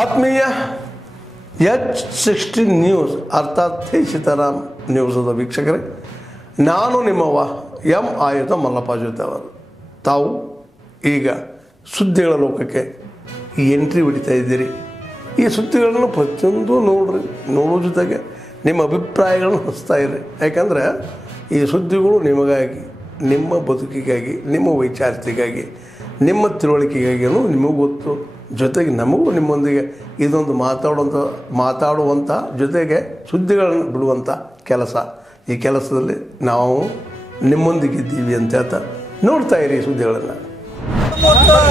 ಆತ್ಮೀಯ H16 news ಅರ್ಥಾತ್ ಸೀತಾರಾಮ್ ನ್ಯೂಸದ ವೀಕ್ಷಕರೇ, ನಾನು ನಿಮ್ಮವ ಎಂ ಆಯುಧ ಮಲ್ಲಪ್ಪ ಜೊತೆ ಅವರು. ತಾವು ಈಗ ಸುದ್ದಿಗಳ ಲೋಕಕ್ಕೆ ಎಂಟ್ರಿ ಹೊಡಿತಾ ಇದ್ದೀರಿ. ಈ ಸುದ್ದಿಗಳನ್ನು ಪ್ರತಿಯೊಂದು ನೋಡೋ ಜೊತೆಗೆ ನಿಮ್ಮ ಅಭಿಪ್ರಾಯಗಳನ್ನು ಹಚ್ತಾ ಇರಿ. ಯಾಕಂದರೆ ಈ ಸುದ್ದಿಗಳು ನಿಮಗಾಗಿ, ನಿಮ್ಮ ಬದುಕಿಗಾಗಿ, ನಿಮ್ಮ ವೈಚಾರಿಕೆಗಾಗಿ, ನಿಮ್ಮ ತಿಳುವಳಿಕೆಗಾಗಿಯೂ ನಿಮಗೂ ಗೊತ್ತು. ಜೊತೆಗೆ ನಮಗೂ ನಿಮ್ಮೊಂದಿಗೆ ಇದೊಂದು ಮಾತಾಡುವಂಥ ಜೊತೆಗೆ ಸುದ್ದಿಗಳನ್ನು ಬಿಡುವಂಥ ಕೆಲಸ. ಈ ಕೆಲಸದಲ್ಲಿ ನಾವು ನಿಮ್ಮೊಂದಿಗಿದ್ದೀವಿ ಅಂತ ಹೇಳ್ತಾ ನೋಡ್ತಾ ಇರಿ ಸುದ್ದಿಗಳನ್ನು.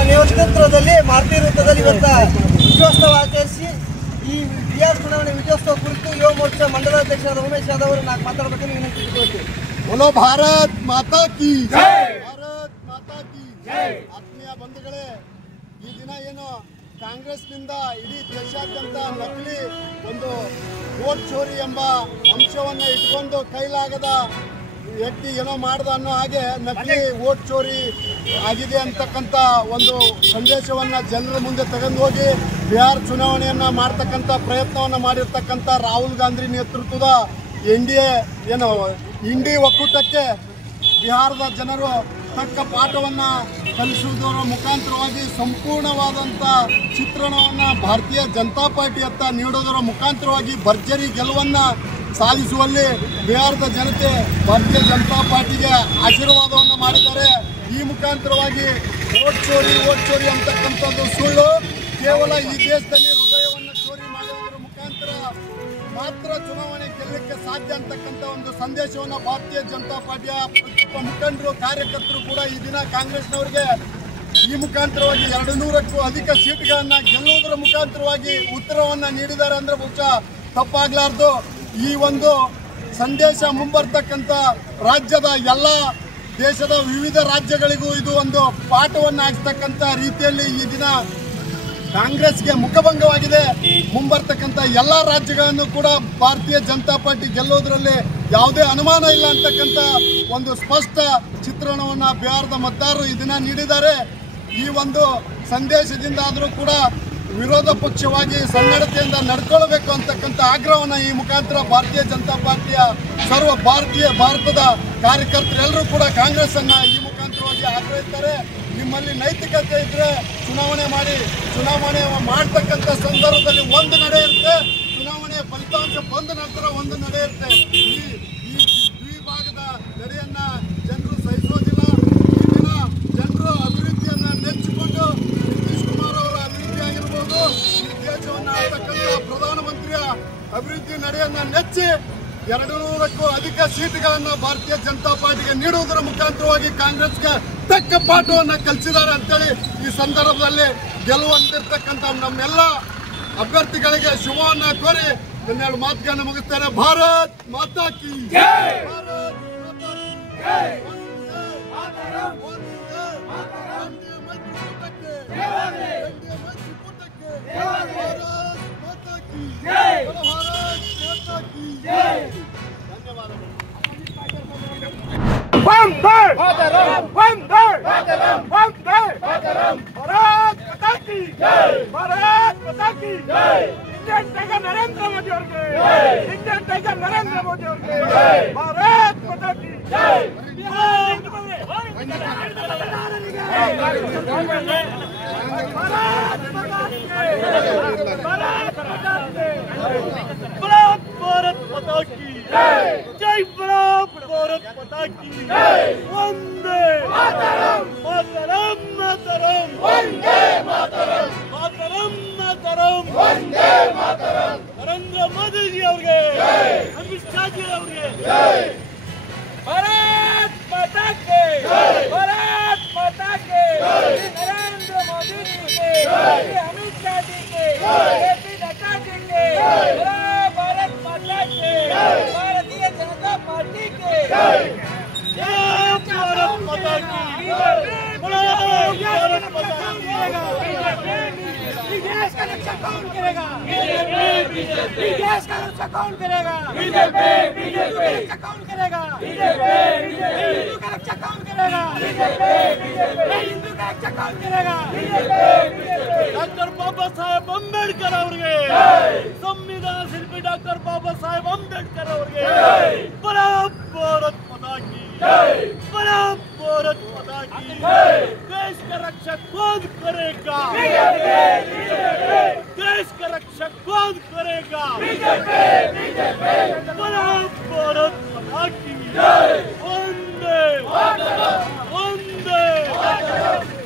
ನೇತೃತ್ವದಲ್ಲಿ ಮಾರುತಿ ವೃತ್ತದಲ್ಲಿ ಇವತ್ತು ವಿಜಯೋತ್ಸವ ಆಚರಿಸಿ ಈ ಬಿಹಾರ್ ಚುನಾವಣೆ ವಿಜಯೋತ್ಸವ ಕುರಿತು ಯುವ ಮೋರ್ಚಾ ಮಂಡಲಾಧ್ಯಕ್ಷರಾದ ಉಮೇಶ್ ಯಾದವ್ ಅವರು ನಾನು ಮಾತಾಡಬೇಕು. ವಿನಂತಿಸಿಕೊಳ್ತೀವಿ. बोलो भारत माता की जय, भारत माता की जय. ಆತ್ಮೀಯ ಬಂಧುಗಳೇ, ಈ ದಿನ ಏನು ಕಾಂಗ್ರೆಸ್ನಿಂದ ಇಡೀ ದೇಶಾದ್ಯಂತ ನಕಲಿ ಒಂದು ವೋಟ್ ಚೋರಿ ಎಂಬ ಅಂಶವನ್ನು ಇಟ್ಕೊಂಡು ಕೈಲಾಗದ ವ್ಯಕ್ತಿ ಏನೋ ಮಾಡ್ದ ಅನ್ನೋ ಹಾಗೆ ನಕಲಿ ವೋಟ್ ಚೋರಿ ಆಗಿದೆ ಅಂತಕ್ಕಂಥ ಒಂದು ಸಂದೇಶವನ್ನು ಜನರ ಮುಂದೆ ತಗೊಂಡು ಹೋಗಿ ಬಿಹಾರ್ ಚುನಾವಣೆಯನ್ನು ಮಾಡ್ತಕ್ಕಂಥ ಪ್ರಯತ್ನವನ್ನು ಮಾಡಿರ್ತಕ್ಕಂಥ ರಾಹುಲ್ ಗಾಂಧಿ ನೇತೃತ್ವದ ಇಂಡಿ ಒಕ್ಕೂಟಕ್ಕೆ ಬಿಹಾರದ ಜನರು ತಕ್ಕ ಪಾಠವನ್ನು ಕಲಿಸುವುದರ ಮುಖಾಂತರವಾಗಿ ಸಂಪೂರ್ಣವಾದಂಥ ಚಿತ್ರಣವನ್ನು ಭಾರತೀಯ ಜನತಾ ಪಾರ್ಟಿಯತ್ತ ನೀಡೋದರ ಮುಖಾಂತರವಾಗಿ ಭರ್ಜರಿ ಗೆಲುವನ್ನು ಸಾಧಿಸುವಲ್ಲಿ ಬಿಹಾರದ ಜನತೆ ಭಾರತೀಯ ಜನತಾ ಪಾರ್ಟಿಗೆ ಆಶೀರ್ವಾದವನ್ನು ಮಾಡಿದ್ದಾರೆ. ಈ ಮುಖಾಂತರವಾಗಿ ವೋಟ್ ಚೋರಿ ಅಂತಕ್ಕಂಥದ್ದು ಸುಳ್ಳು. ಕೇವಲ ಈ ದೇಶದಲ್ಲಿ ಹೃದಯವನ್ನು ಚೋರಿ ಮಾಡುವುದರ ಮುಖಾಂತರ ಮಾತ್ರ ಚುನಾವಣೆ ಗೆಲ್ಲಕ್ಕೆ ಸಾಧ್ಯ ಅಂತಕ್ಕಂಥ ಒಂದು ಸಂದೇಶವನ್ನು ಭಾರತೀಯ ಜನತಾ ಪಾರ್ಟಿಯ ಮುಖಂಡರು, ಕಾರ್ಯಕರ್ತರು ಕೂಡ ಈ ದಿನ ಕಾಂಗ್ರೆಸ್ನವರಿಗೆ ಈ ಮುಖಾಂತರವಾಗಿ 200ಕ್ಕೂ ಅಧಿಕ ಸೀಟ್ಗಳನ್ನು ಗೆಲ್ಲುವುದರ ಮುಖಾಂತರವಾಗಿ ಉತ್ತರವನ್ನು ನೀಡಿದ್ದಾರೆ ಅಂದರೆ ಬಹುಶಃ ತಪ್ಪಾಗಲಾರ್ದು. ಈ ಒಂದು ಸಂದೇಶ ಮುಂಬರ್ತಕ್ಕಂಥ ರಾಜ್ಯದ ಎಲ್ಲ ದೇಶದ ವಿವಿಧ ರಾಜ್ಯಗಳಿಗೂ ಇದು ಒಂದು ಪಾಠವನ್ನು ಹಾಕ್ತಕ್ಕಂಥ ರೀತಿಯಲ್ಲಿ ಈ ದಿನ ಕಾಂಗ್ರೆಸ್ಗೆ ಮುಖಭಂಗವಾಗಿದೆ. ಮುಂಬರ್ತಕ್ಕಂಥ ಎಲ್ಲ ರಾಜ್ಯಗಳನ್ನು ಕೂಡ ಭಾರತೀಯ ಜನತಾ ಪಾರ್ಟಿ ಗೆಲ್ಲೋದ್ರಲ್ಲಿ ಯಾವುದೇ ಅನುಮಾನ ಇಲ್ಲ ಅಂತಕ್ಕಂಥ ಒಂದು ಸ್ಪಷ್ಟ ಚಿತ್ರಣವನ್ನು ಬಿಹಾರದ ಮತದಾರರು ಈ ದಿನ ನೀಡಿದ್ದಾರೆ. ಈ ಒಂದು ಸಂದೇಶದಿಂದ ಆದರೂ ಕೂಡ ವಿರೋಧ ಪಕ್ಷವಾಗಿ ಸನ್ನಡತೆಯಿಂದ ನಡ್ಕೊಳ್ಬೇಕು ಅಂತಕ್ಕಂಥ ಆಗ್ರಹವನ್ನು ಈ ಮುಖಾಂತರ ಭಾರತೀಯ ಜನತಾ ಪಾರ್ಟಿಯ ಭಾರತದ ಕಾರ್ಯಕರ್ತರೆಲ್ಲರೂ ಕೂಡ ಕಾಂಗ್ರೆಸ್ ಅನ್ನ ಈ ಮುಖಾಂತರವಾಗಿ ಆಗ್ರಹಿಸ್ತಾರೆ. ನಿಮ್ಮಲ್ಲಿ ನೈತಿಕತೆ ಇದ್ರೆ ಚುನಾವಣೆ ಮಾಡ್ತಕ್ಕಂಥ ಸಂದರ್ಭದಲ್ಲಿ ಒಂದು ನಡೆ ಇರುತ್ತೆ, ಚುನಾವಣೆಯ ಫಲಿತಾಂಶ ಬಂದ ನಂತರ ಒಂದು ನಡೆ ಇರುತ್ತೆ. ಈ ದ್ವಿಭಾಗದ ನಡೆಯನ್ನ ಜನರು ಸಹಿಸೋದಿಲ್ಲ. ಈ ದಿನ ಜನರು ಅಭಿವೃದ್ಧಿಯನ್ನ ನೆಚ್ಚಿಕೊಂಡು ನಿತೀಶ್ ಕುಮಾರ್ ಅವರ ಅಭಿವೃದ್ಧಿ ಆಗಿರ್ಬೋದು, ಈ ದೇಶವನ್ನು ಆಳ್ತಕ್ಕಂಥ ಪ್ರಧಾನಮಂತ್ರಿಯ ಅಭಿವೃದ್ಧಿ ನಡೆಯನ್ನ ನೆಚ್ಚಿ 200ಕ್ಕೂ ಅಧಿಕ ಸೀಟ್ಗಳನ್ನು ಭಾರತೀಯ ಜನತಾ ಪಾರ್ಟಿಗೆ ನೀಡುವುದರ ಮುಖಾಂತರವಾಗಿ ಕಾಂಗ್ರೆಸ್ಗೆ ತಕ್ಕ ಪಾಠವನ್ನು ಕಲಿಸಿದ್ದಾರೆ ಅಂತೇಳಿ ಈ ಸಂದರ್ಭದಲ್ಲಿ ಗೆಲುವಂತಿರ್ತಕ್ಕಂಥ ನಮ್ಮೆಲ್ಲ ಅಭ್ಯರ್ಥಿಗಳಿಗೆ ಶುಭವನ್ನು ಕೋರಿ ನನ್ನೆರಡು ಮಾತುಗಳನ್ನು ಮುಗಿಸ್ತೇನೆ. ಭಾರತ್ ಮಾತಾ ಕಿ ಜೈ, ಭಾರತ್ ಮಾತಾ ಕಿ ಜೈ, नरेंद्र मोदी इंडियन टाइगर नरेंद्र मोदी भारत माता की जय. भारत माता की जय, जय भारत माता की जय. वंदे मातरम, मातरम मातरम, वंदे मातरम, मातरम मातरम, वंदे मातरम. नरेंद्र मोदी जी ಅವರಿಗೆ, ಅಮಿತ್ ಶಾ ಜಿ ಅವರಿಗೆ ಜೈ. भारत माता की जय, भारत माता की जय. नरेंद्र मोदी जी के जय, अमित शाह जी के जय, जेपी नड्डा जी के जय. भारत माता की जय, भारतीय जनता पार्टी के जय. जय भारत माता की जय, भारत माता की जय. रक्षा कौन करेगा? बीजेपी। देश का रक्षा कौन करेगा? बीजेपी। हिंदू का रक्षा कौन करेगा? बीजेपी। हिंदू का रक्षा कौन करेगा? बीजेपी। हिंदू का रक्षा कौन करेगा? बीजेपी। डॉक्टर बाबा साहेब अंबेडकर ಅವರಿಗೆ ಸಂವಿಧಾನ ಶಿಲ್ಪಿ ಡಾಕ್ಟರ್ ಬಾಬಾ ಸಾಹೇಬ್ ಅಂಬೇಡ್ಕರ್ ಅವರಿಗೆ ಭಾರತ್ ಮಾತಾ ಕಿ भारत माता की देश का रक्षा कौन करेगा? देश का रक्षा कौन करेगा? भारत माता की वंदे वंदे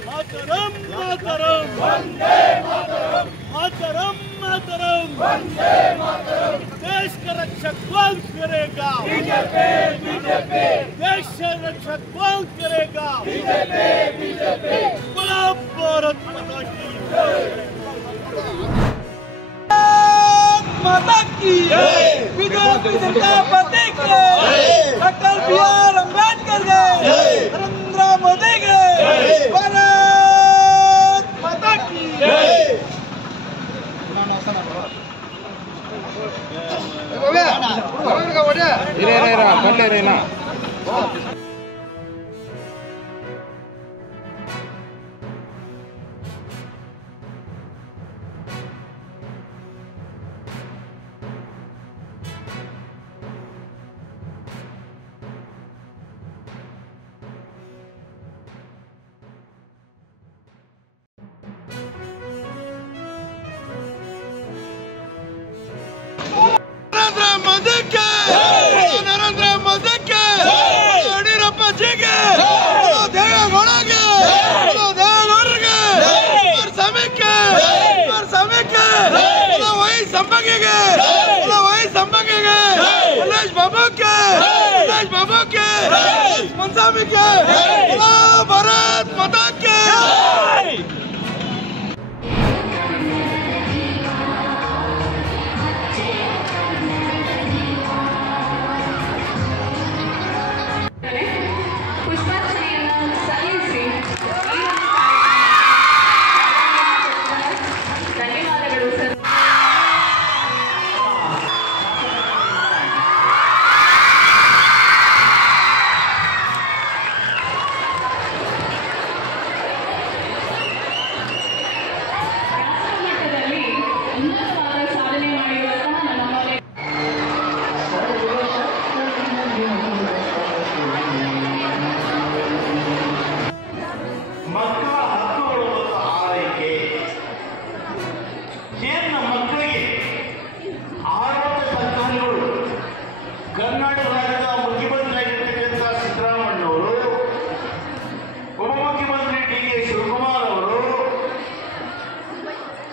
मातरम मातरम वंदे मातरम मातरम मातरम वंदे मातरम देश का रक्षा कौन करेगा? बीजेपी बीजेपी देश का रक्षा कौन करेगा? बीजेपी बीजेपी भारत माता की माता की बीजेपी जनता पार्टी के डॉक्टर BR अम्बेडकर के नरेंद्र मोदी के भारत माता की नरेंद्र मोदी के येडियूरप्पा जी के देवेगौड़ा के देवेगौड़ರಿಗೆ वही संपंगिगे महेश बाबू के मुंसामी के भारत माता के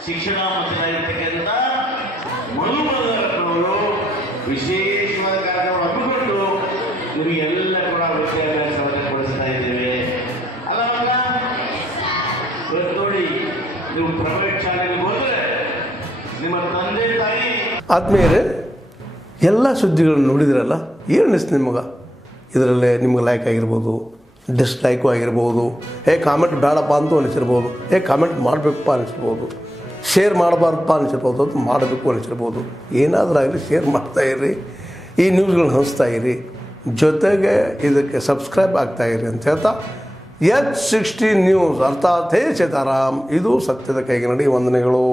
ಶಿಕ್ಷಣ ಮಂತ್ರಿಯಾಗಿರ್ತಕ್ಕಂಥ ಮನುಮಂತರವರು ವಿಶೇಷವಾದ ಕಾರ್ಯಕ್ರಮ ಹಮ್ಮಿಕೊಂಡು ನಿಮಗೆಲ್ಲ ಕೂಡ ವಿದ್ಯಾಭ್ಯಾಸವನ್ನು ಕೊಡಿಸ್ತಾ ಇದ್ದೇವೆ ಅಲ್ಲವಾಗ ಇವತ್ತು ನೋಡಿ ನೀವು ಪ್ರೈವೇಟ್ ಶಾಲೆಗೆ ಹೋದರೆ ನಿಮ್ಮ ತಂದೆ ತಾಯಿ ಆತ್ಮೀಯರೇ ಎಲ್ಲ ಸುದ್ದಿಗಳನ್ನು ನೋಡಿದ್ರಲ್ಲ ಏನು ಅನಿಸ್ತು ನಿಮಗೆ? ಇದರಲ್ಲೇ ನಿಮ್ಗೆ ಲೈಕ್ ಆಗಿರ್ಬೋದು, ಡಿಸ್ಲೈಕು ಆಗಿರ್ಬೋದು, ಕಾಮೆಂಟ್ ಬೇಡಪ್ಪ ಅಂತೂ ಅನಿಸಿರ್ಬೋದು, ಕಾಮೆಂಟ್ ಮಾಡಬೇಕಪ್ಪ ಅನಿಸಿರ್ಬೋದು, ಶೇರ್ ಮಾಡಬಾರ್ದಪ್ಪ ಅನಿಸಿರ್ಬೋದು, ಅದು ಮಾಡಬೇಕು ಅನಿಸಿರ್ಬೋದು. ಏನಾದರೂ ಆಗಲಿ ಶೇರ್ ಮಾಡ್ತಾಯಿರಿ, ಈ ನ್ಯೂಸ್ಗಳನ್ನ ಹಂಚ್ತಾಯಿರಿ, ಜೊತೆಗೆ ಇದಕ್ಕೆ ಸಬ್ಸ್ಕ್ರೈಬ್ ಆಗ್ತಾಯಿರಿ ಅಂತ ಹೇಳ್ತಾ H16 ನ್ಯೂಸ್ ಅರ್ಥಾತ್ ಹೇ ಸೀತಾರಾಮ್, ಇದು ಸತ್ಯದ ಕೈಗೆ ನಡಿ. ವಂದನೆಗಳು.